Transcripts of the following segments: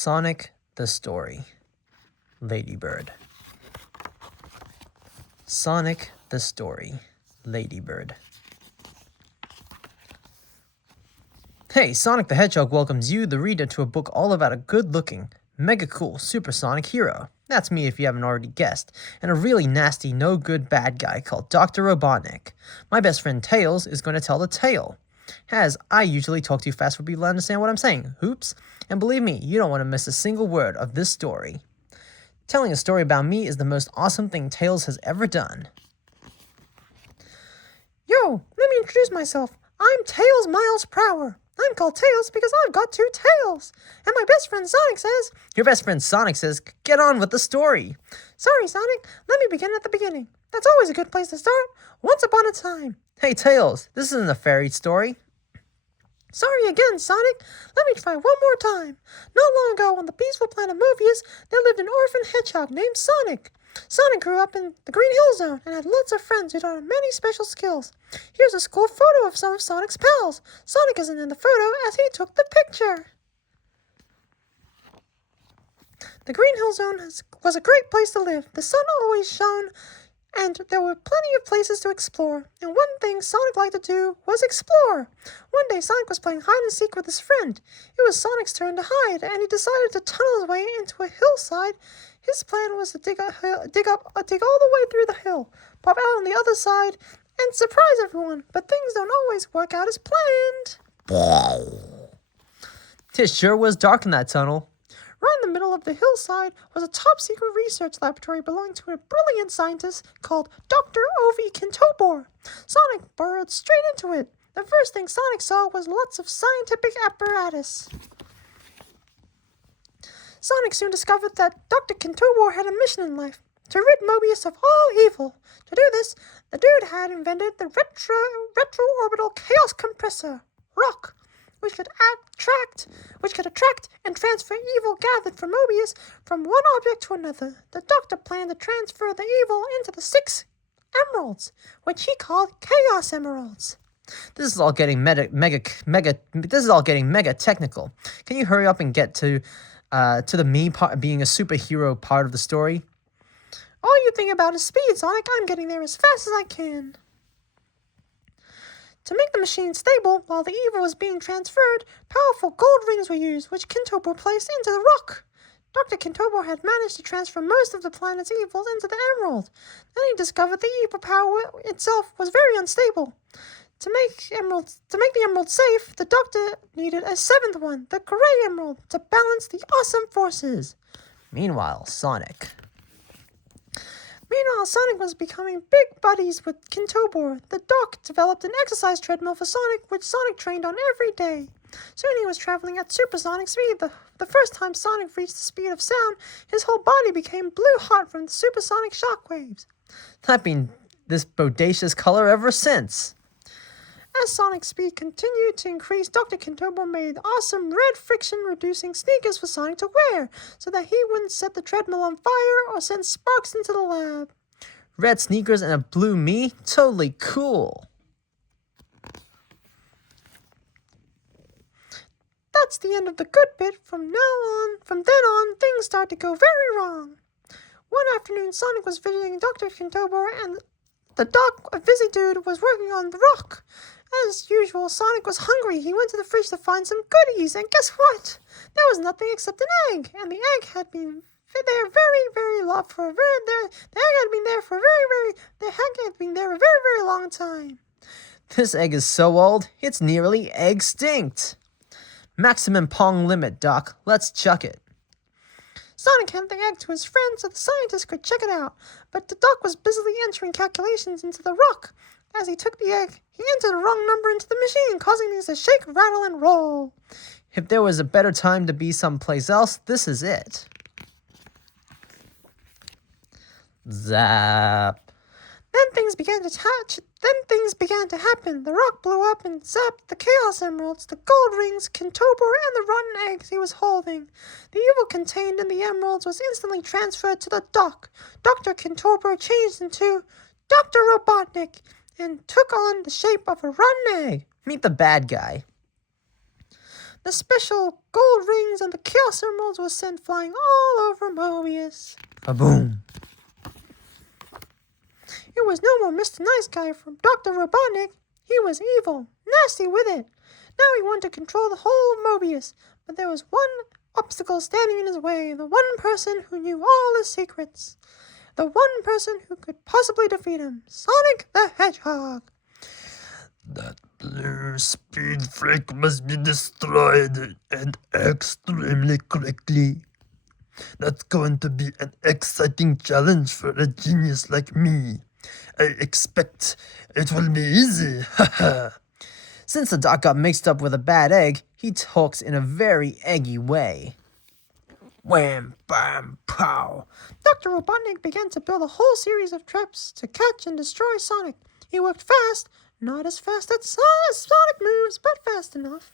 Sonic the Story, Ladybird. Sonic the Story, Ladybird. Hey, Sonic the Hedgehog welcomes you, the reader, to a book all about a good-looking, mega-cool supersonic hero. That's me if you haven't already guessed, and a really nasty, no-good bad guy called Dr. Robotnik. My best friend Tails is going to tell the tale. As I usually talk too fast for people to understand what I'm saying. Oops. And believe me, you don't want to miss a single word of this story. Telling a story about me is the most awesome thing Tails has ever done. Yo, let me introduce myself. I'm Tails Miles Prower. I'm called Tails because I've got two tails. And my best friend Sonic says... Your best friend Sonic says, get on with the story. Sorry, Sonic. Let me begin at the beginning. That's always a good place to start. Once upon a time. Hey, Tails, this isn't a fairy story. Sorry again, Sonic. Let me try one more time. Not long ago on the peaceful planet Mobius, there lived an orphan hedgehog named Sonic. Sonic grew up in the Green Hill Zone and had lots of friends who taught him many special skills. Here's a school photo of some of Sonic's pals. Sonic isn't in the photo as he took the picture. The Green Hill Zone was a great place to live. The sun always shone, and there were plenty of places to explore. And one thing Sonic liked to do was explore. One day Sonic was playing hide and seek with his friend. It was Sonic's turn to hide, and he decided to tunnel his way into a hillside. His plan was to dig all the way through the hill, pop out on the other side, and surprise everyone. But things don't always work out as planned. It sure was dark in that tunnel. Right in the middle of the hillside was a top-secret research laboratory belonging to a brilliant scientist called Dr. Ovi Kintobor. Sonic burrowed straight into it. The first thing Sonic saw was lots of scientific apparatus. Sonic soon discovered that Dr. Kintobor had a mission in life, to rid Mobius of all evil. To do this, the dude had invented the retro-orbital chaos compressor, ROC, which could attract and transfer evil gathered from Mobius from one object to another. The Doctor planned to transfer the evil into the 6 emeralds, which he called Chaos Emeralds. This is all getting mega technical. Can you hurry up and get to the me part, being a superhero part of the story? All you think about is speed, Sonic. I'm getting there as fast as I can. To make the machine stable while the evil was being transferred, powerful gold rings were used, which Kintobor placed into the ROC. Dr. Kintobor had managed to transfer most of the planet's evils into the emerald. Then he discovered the evil power itself was very unstable. To make the emerald safe, the Doctor needed a 7th one, the Gray Emerald, to balance the awesome forces. Meanwhile, Sonic was becoming big buddies with Kintobor. The Doc developed an exercise treadmill for Sonic, which Sonic trained on every day. Soon he was traveling at supersonic speed. The first time Sonic reached the speed of sound, his whole body became blue-hot from the supersonic shockwaves. I've been this bodacious color ever since. As Sonic's speed continued to increase, Dr. Kintobor made awesome red friction-reducing sneakers for Sonic to wear, so that he wouldn't set the treadmill on fire or send sparks into the lab. Red sneakers and a blue me? Totally cool. That's the end of the good bit. From then on, things started to go very wrong. One afternoon, Sonic was visiting Dr. Kintobor, and the Doc, a busy dude, was working on the ROC. As usual, Sonic was hungry. He went to the fridge to find some goodies, and guess what? There was nothing except an egg, and the egg had been there a very long time. This egg is so old, it's nearly extinct. Maximum Pong limit, Doc. Let's chuck it. Sonic handed the egg to his friend so the scientist could check it out, but the Doc was busily entering calculations into the ROC. As he took the egg, he entered the wrong number into the machine, causing things to shake, rattle, and roll. If there was a better time to be someplace else, this is it. Zap. Then things began to happen. The ROC blew up and zapped the Chaos Emeralds, the gold rings, Kintobor, and the rotten eggs he was holding. The evil contained in the emeralds was instantly transferred to the Doc. Dr. Kintobor changed into Dr. Robotnik and took on the shape of a rotten egg. Meet the bad guy. The special gold rings and the chaos emeralds were sent flying all over Mobius. Boom. It was no more Mr. Nice Guy from Dr. Robotnik. He was evil, nasty with it. Now he wanted to control the whole of Mobius, but there was one obstacle standing in his way, the one person who knew all his secrets. The one person who could possibly defeat him, Sonic the Hedgehog. That blue speed freak must be destroyed, and extremely quickly. That's going to be an exciting challenge for a genius like me. I expect it will be easy, haha. Since the Doc got mixed up with a bad egg, he talks in a very eggy way. Wham, bam, pow. Dr. Robotnik began to build a whole series of traps to catch and destroy Sonic. He worked fast, not as fast as Sonic moves, but fast enough.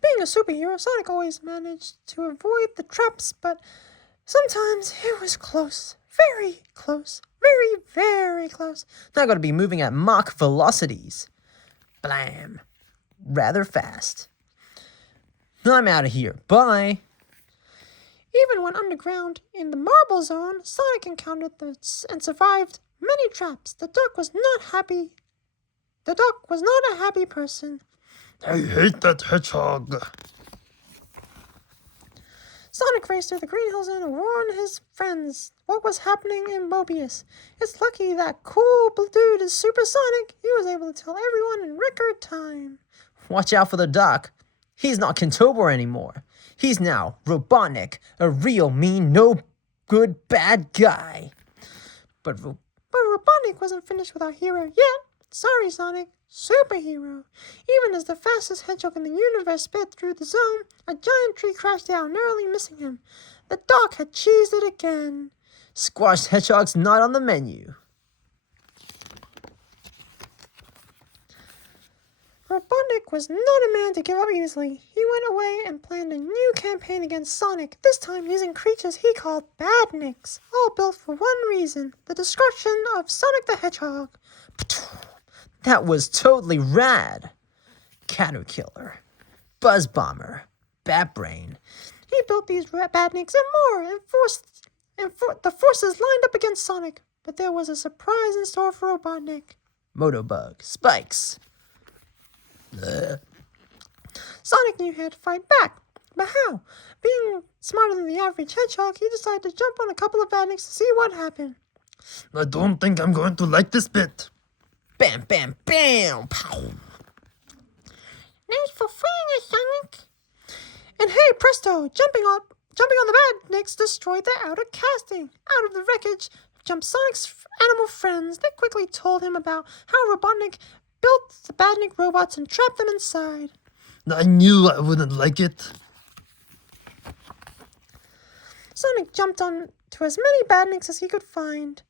Being a superhero, Sonic always managed to avoid the traps, but sometimes it was close. Very close. Very, very close. Not going to be moving at Mach velocities. Blam. Rather fast. I'm out of here. Bye. Even when underground in the Marble Zone, Sonic encountered and survived many traps. The Doc was not happy. The Doc was not a happy person. I hate that hedgehog. Sonic raced through the Green Hill Zone and warned his friends what was happening in Mobius. It's lucky that cool dude is Super Sonic. He was able to tell everyone in record time. Watch out for the Doc. He's not Kintobor anymore. He's now Robotnik, a real mean, no good, bad guy. But Robotnik wasn't finished with our hero yet. Sorry, Sonic. Superhero. Even as the fastest hedgehog in the universe sped through the zone, a giant tree crashed down, narrowly missing him. The Doc had cheesed it again. Squashed hedgehog's not on the menu. Robotnik was not a man to give up easily. He went away and planned a new campaign against Sonic, this time using creatures he called Badniks, all built for one reason, the destruction of Sonic the Hedgehog. That was totally rad. Caterkiller, Buzz Bomber, Bat Brain. He built these Badniks and more, the forces lined up against Sonic. But there was a surprise in store for Robotnik. Motobug, Spikes. Sonic knew he had to fight back. But how? Being smarter than the average hedgehog, he decided to jump on a couple of Badniks to see what happened. I don't think I'm going to like this bit. Bam, bam, bam, pow. Thanks for freeing us, Sonic. And hey, presto! Jumping on the Badniks destroyed the outer casting. Out of the wreckage jumped Sonic's animal friends. They quickly told him about how Robotnik built the Badnik robots and trapped them inside. I knew I wouldn't like it. Sonic jumped on to as many Badniks as he could find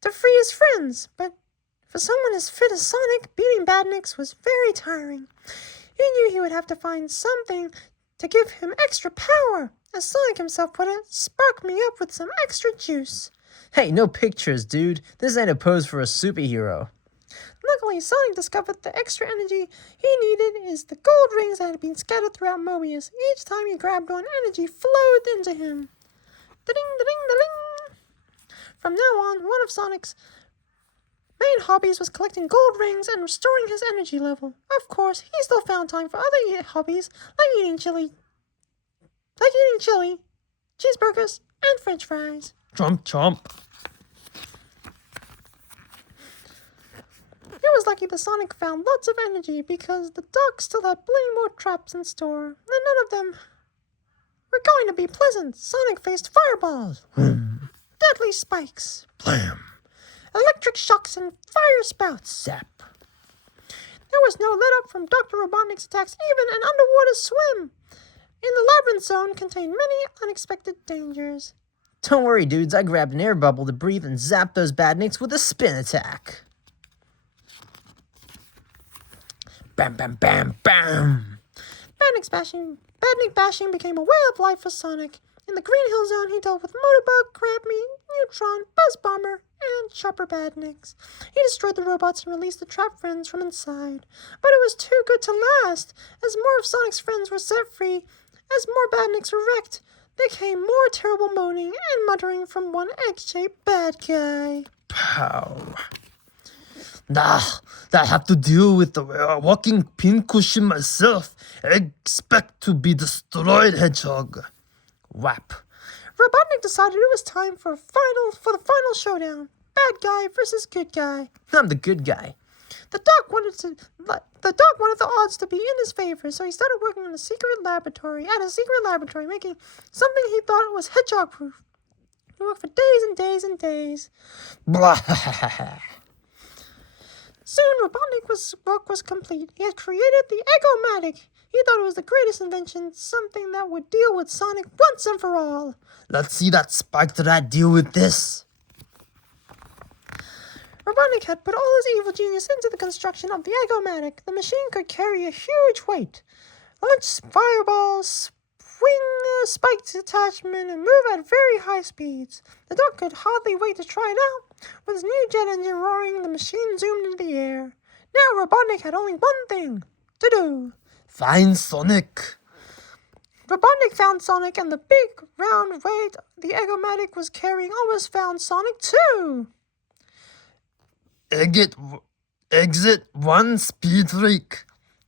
to free his friends, but for someone as fit as Sonic, beating Badniks was very tiring. He knew he would have to find something to give him extra power. As Sonic himself put it, spark me up with some extra juice. Hey, no pictures, dude. This ain't a pose for a superhero. Luckily, Sonic discovered the extra energy he needed is the gold rings that had been scattered throughout Mobius. Each time he grabbed one, energy flowed into him. Da-ding, da-ding, da-ding. From now on, one of Sonic's main hobbies was collecting gold rings and restoring his energy level. Of course, he still found time for other hobbies, like eating chili, cheeseburgers, and french fries. Chomp, chomp. It was lucky that Sonic found lots of energy because the Doc still had plenty more traps in store, and none of them were going to be pleasant. Sonic faced fireballs, deadly spikes, Blam. electric shocks, and fire spouts. Zap. There was no let up from Dr. Robotnik's attacks, even an underwater swim in the labyrinth zone contained many unexpected dangers. Don't worry, dudes. I grabbed an air bubble to breathe and zapped those Badniks with a spin attack. Bam, bam, bam, bam. Badnik bashing became a way of life for Sonic. In the Green Hill Zone, he dealt with Motorbug, Crabmeat, Neutron, Buzz Bomber, and Chopper Badniks. He destroyed the robots and released the trapped friends from inside. But it was too good to last. As more of Sonic's friends were set free, as more Badniks were wrecked, there came more terrible moaning and muttering from one egg-shaped bad guy. Pow. I have to deal with the walking pincushion myself. I expect to be destroyed, Hedgehog. Whap. Robotnik decided it was time for the final showdown. Bad guy versus good guy. I'm the good guy. The dog wanted the odds to be in his favor, so he started working at a secret laboratory, making something he thought was hedgehog-proof. He worked for days and days and days. Blah. Soon, Robotnik's work was complete. He had created the Eggomatic. He thought it was the greatest invention, something that would deal with Sonic once and for all. Let's see that spiked rat deal with this. Robotnik had put all his evil genius into the construction of the Eggomatic. The machine could carry a huge weight, launch fireballs, swing a spiked attachment, and move at very high speeds. The dog could hardly wait to try it out. With his new jet engine roaring, the machine zoomed into the air. Now Robotnik had only one thing to do. Find Sonic. Robotnik found Sonic, and the big, round weight the Eggomatic was carrying almost found Sonic too. Exit 1 speed freak.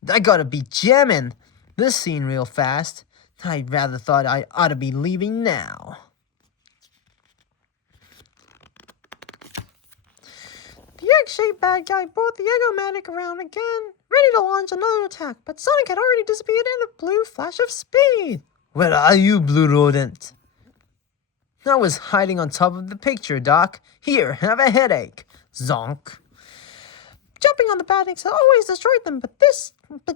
I gotta be jamming this scene real fast. I rather thought I ought to be leaving now. The egg-shaped bad guy brought the Eggomatic around again, ready to launch another attack, but Sonic had already disappeared in a blue flash of speed. Where are you, Blue Rodent? I was hiding on top of the picture, Doc. Here, have a headache. Zonk. Jumping on the Badniks had always destroyed them, but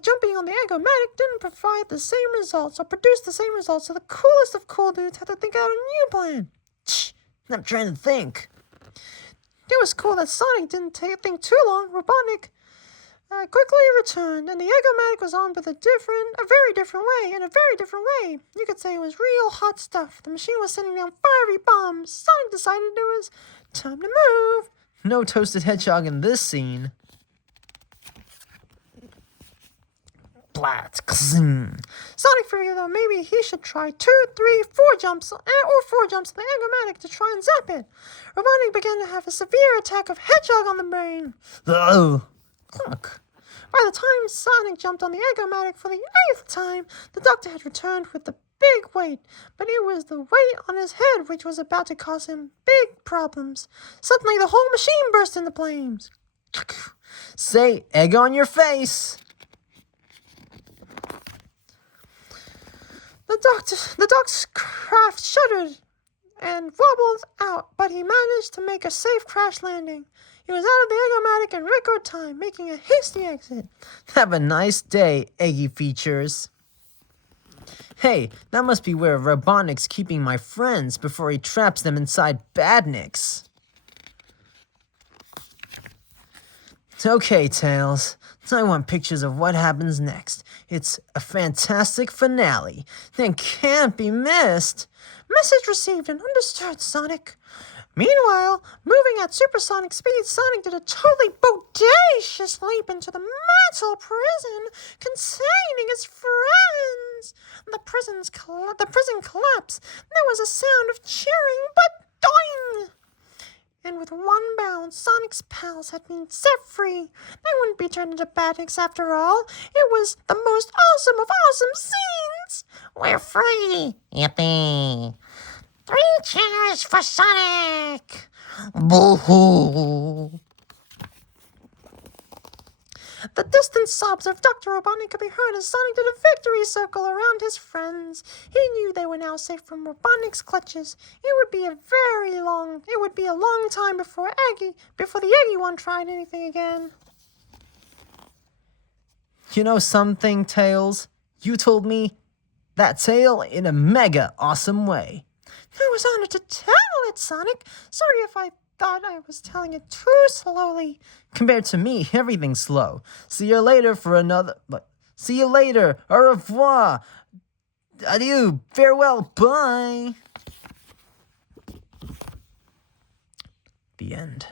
jumping on the Eggomatic didn't provide the same results or produce the same results, so the coolest of cool dudes had to think out a new plan. Shh, I'm trying to think. It was cool that Sonic didn't think too long. Robotnik quickly returned, and the Eggomatic was on with a very different way. You could say it was real hot stuff. The machine was sending down fiery bombs. Sonic decided it was time to move. No toasted hedgehog in this scene. Blat. Sonic figured though maybe he should try 2, 3, 4 jumps, or 4 jumps of the Eggomatic to try and zap it. Robotnik began to have a severe attack of hedgehog on the brain. Oh. Clunk. By the time Sonic jumped on the Eggomatic for the 8th time, the doctor had returned with the big weight, but it was the weight on his head which was about to cause him big problems. Suddenly the whole machine burst into flames. Say egg on your face. The doc's craft shuddered and wobbled out, but he managed to make a safe crash landing. He was out of the Eggomatic in record time, making a hasty exit. Have a nice day, Eggy Features. Hey, that must be where Robotnik's keeping my friends before he traps them inside Badniks. Okay, Tails. I want pictures of what happens next. It's a fantastic finale. It can't be missed. Message received and understood, Sonic. Meanwhile, moving at supersonic speed, Sonic did a totally bodacious leap into the metal prison containing his friends. The prison collapsed. There was a sound of cheering, but doing. And with one bound, Sonic's pals had been set free. They wouldn't be turned into Badniks after all. It was the most awesome of awesome scenes. We're free. Yippee. 3 cheers for Sonic! Boo-hoo. The distant sobs of Dr. Robotnik could be heard as Sonic did a victory circle around his friends. He knew they were now safe from Robotnik's clutches. It would be a long time before the Eggy one tried anything again. You know something, Tails? You told me that tale in a mega awesome way. I was honored to tell it, Sonic. Sorry if I thought I was telling it too slowly. Compared to me, everything's slow. See you later. Au revoir. Adieu. Farewell. Bye. The end.